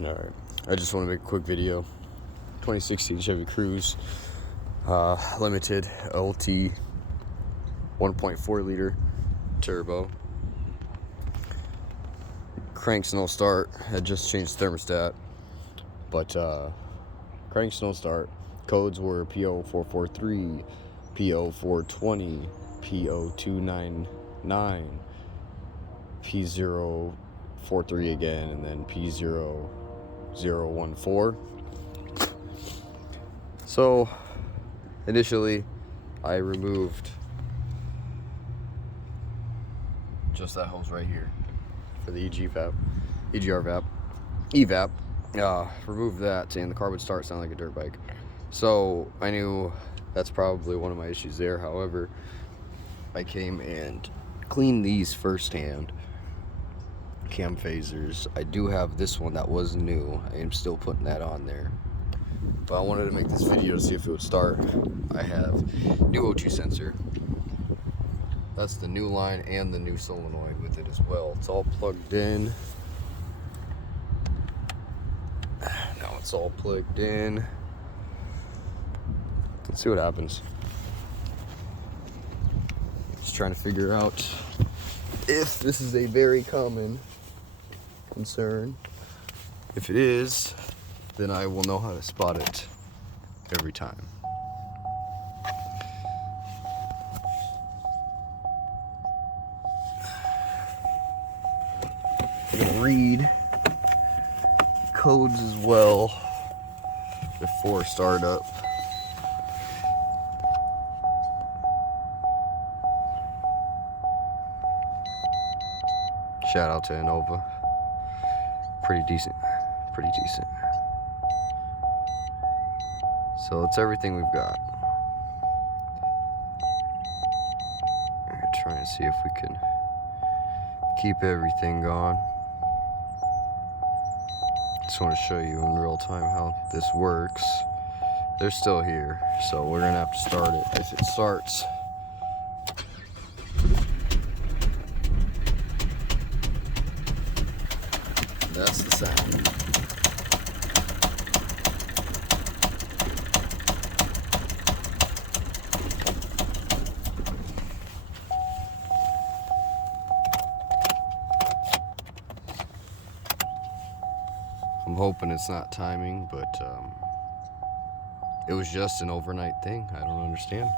Alright, I just want to make a quick video. 2016 Chevy Cruze Limited LT 1.4 liter turbo. Cranks no start. I just changed thermostat, but cranks no start. Codes were PO443, PO420, PO299, P043 again, and then P0014. So initially I removed just that hose right here for the EGR evap. Removed that, and the car would start sounding like a dirt bike. So I knew that's probably one of my issues there. However, I came and cleaned these firsthand. Cam phasers. I do have this one that was new. I am still putting that on there. But I wanted to make this video to see if it would start. I have new O2 sensor. That's the new line and the new solenoid with it as well. It's all plugged in. Now it's all plugged in. Let's see what happens. Just trying to figure out if this is a very common concern. If it is, then I will know how to spot it every time. I'm gonna read codes as well before startup. Shout out to Innova. Pretty decent. So it's everything we've got. We're trying to see if we can keep everything going. Just want to show you in real time how this works. They're still here, so we're gonna have to start it. If it starts, that's the sound. I'm hoping it's not timing, but it was just an overnight thing. I don't understand.